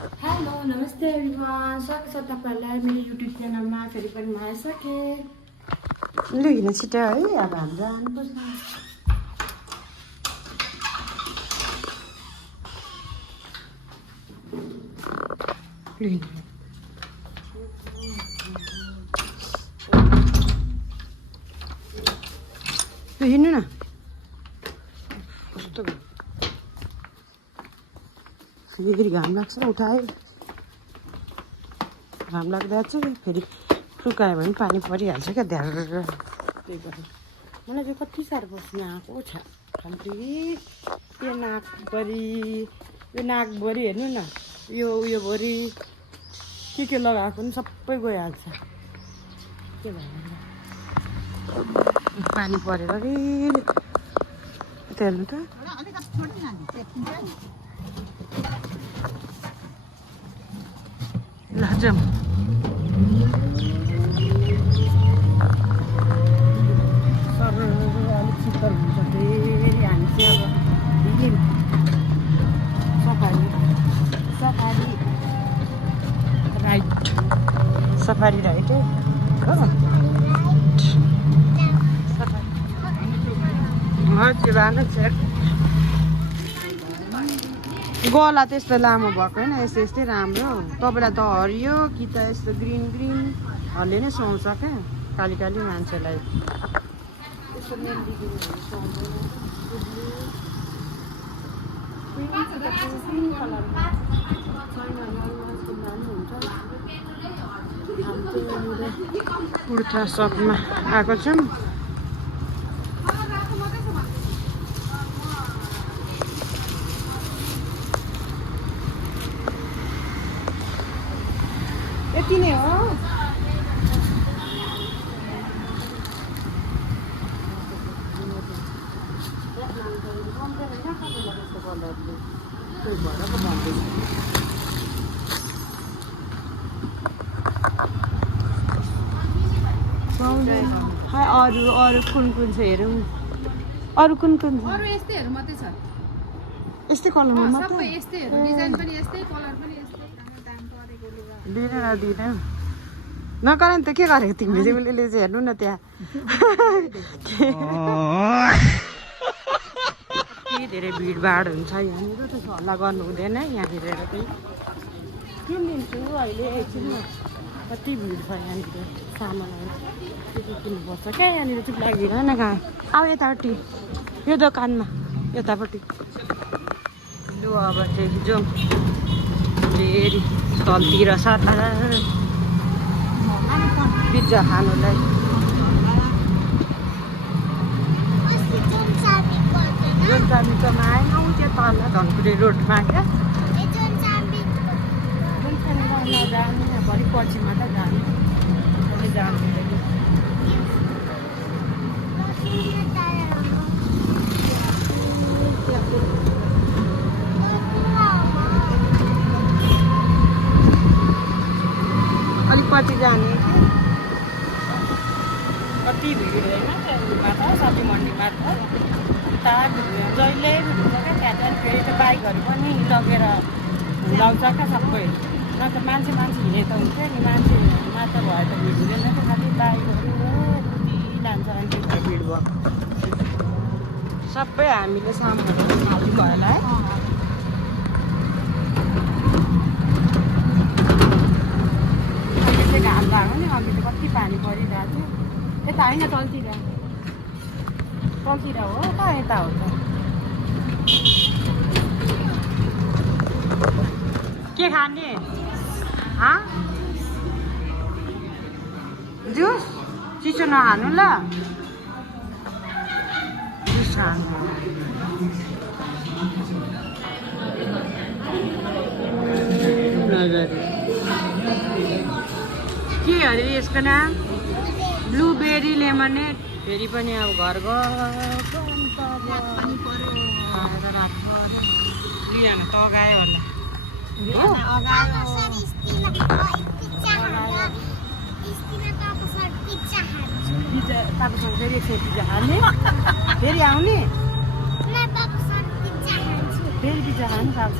Hello नमस्ते everyone, स्वागत छ तपाईँहरूलाई मेरो युट्युब च्यानलमा फेरि पनि म आइसकेँ। लु हिँड छिटो है, अब हामी जानुपर्छ। लु हिँड्नु न। कस्तो फेरि घाम लाग्छ, उठायो। घाम लाग्दा चाहिँ फेरि सुकायो भने पानी परिहाल्छ क्या, ध्यान गरेर। त्यही भएर मलाई चाहिँ कति साह्रो बस्नु आएको छ। यो नाकभरि हेर्नु न, यो उयोभरि के लगाएको पनि सबै गइहाल्छ। के भएर पानी परेर फेरि हेर्नु त। ल जाउँ। अलिक शीतल हुन्छ, फेरि हामी चाहिँ अब हिँड्यौँ सफारी राइड हो। हजुर आएको छ। गला त्यस्तो लामो भएको होइन, यस्तो यस्तै राम्रो। तपाईँलाई त हरियो कि त यस्तो ग्रिन ग्रिनहरूले नै सुहाउँछ क्या, काली काली मान्छेलाई। यस्तो मेन्दिगिरीहरू सुहाउँदैन। कुर्ता सपमा आएको छौँ। यति नै हो। अरू कुन छ हेरौँ। अरू कुन छ? अरू यस्तैहरू मात्रै छ। यस्तै कलरमा मात्रै? सबै यस्तैहरू, डिजाइन पनि यस्तै, कलर पनि यस्तै। दाम परेको लुगा दिँदैन नगर नि त। के गरेको तिमीले चाहिँ? उसले चाहिँ हेर्नु न त्यहाँ के धेरै भिडभाड हुन्छ यहाँनिर। त हल्ला गर्नु हुँदैन यहाँनिर। चाहिँ किनिदिन्छु अहिले एकछिन। कति भिड छ यहाँनिर, सामानहरू के किन्नुपर्छ क्या यहाँनिर। चुप लागिरहेन कहाँ। अब यतापट्टि यो दोकानमा यतापट्टि। लु अब चाहिँ जाउँ फेरि तलतिर साता पिज्जा खानुलाई। जोन्सामीकोमा आएनौँ, त्यो तल धनकुटे रोडमा क्या। जोन्सामीमा नजाने, भरि पछि मात्र जाने। जानु अलिक पछि जाने। कति भिड होइन त्यहाँमा त, सब्जी मन्डीमा त। उता जहिले भिड हुन्छ क्या त्यहाँ। चाहिँ फेरि त बाइकहरू पनि लगेर लाउँछ क्या सबै। न त मान्छे हिँडे त हुन्छ नि, मान्छे मात्र भए त भिड हुँदैन त। खालि बाइकहरू लान्छ अनि त्यस्तो भिड भयो। सबै हामीले सामानहरू खाली भयो होला है। अहिले चाहिँ घाम भएको नि, अघि त कति पानी परिरहेको थियो। यता होइन, तलतिर हो। कहाँ यता हो त? के खाने? जुस चिसो नखानु ल। जुस खानु के अरे यसको नाम? Blueberry lemonade. फेरि पनि अब घर गएको त अगायो होला। तपाईँसँग फेरि एकछिन पिज्जा खाने, फेरि आउने। फेरि पिज्जा खानु थाल्छ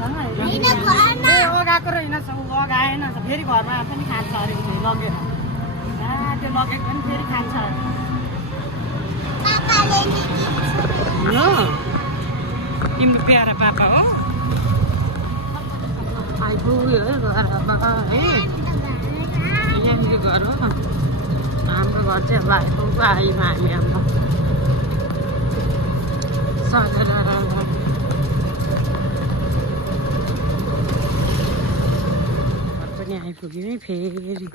गएको रहेनछ ऊ लगाएन फेरि घरमा पनि खान्छ अरे उसले लगेर त्यो लगेको पनि फेरि खान्छ अरे हो तिम्रो प्यारा पापा हो आइपुग्यो है घर है यहाँनिर घर हो हाम्रो घर चाहिँ अब आइपुग्यो आयौँ हामी हाम्रो सकेर पनि आइपुग्यो है फेरि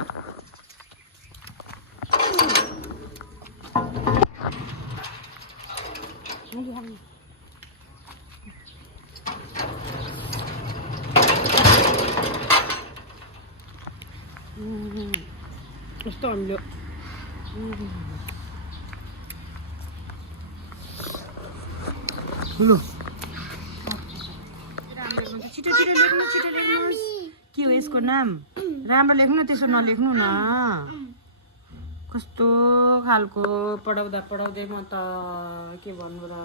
कस्तो अमिलो लु छिटो छिटो लेख्नुहोस् के हो यसको नाम राम्रो लेख्नु त्यसो नलेख्नु न कस्तो खालको पढाउँदा म त के भन्नु र